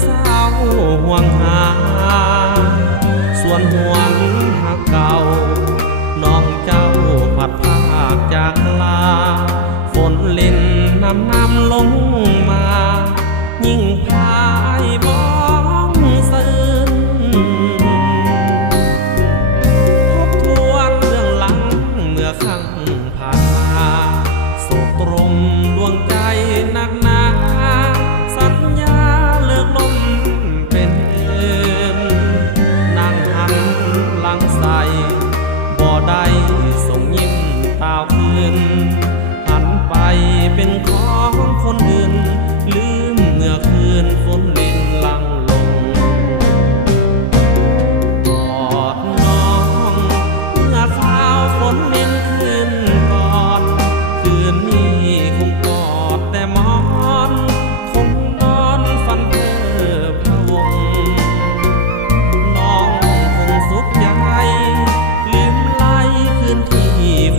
เศร้าห่วงหาส่วนห่วงหักเก่าน้องเจ้าผัดภาคจากลาฝนลิ่นน้ำลงมายิ่งพายบ้องซื่นทบทวนเรื่องหลังเมื่อครั้งผ่านมาโศกตรมดวงใจหนักหนาสัญญาเลิกลมเป็นอื่นนั่งหันหลังใส่บ่ได้ส่งยิ้มตาวคืนหันไปเป็นของคนอื่นลืมเมื่อคืนฝนลิ่นหลังลงกอดน้องเมื่อข้าวฝนลิ่นคืนก่อนคืนนี้คงกอดแต่หมอนคงนอนฝันเพ้อพะวงน้องคงสุขใจลืมไหลคืนที่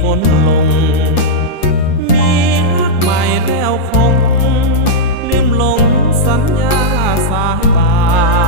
ฝนลงมีรักใหม่แล้วคงลืมลงสัญญาสาบาน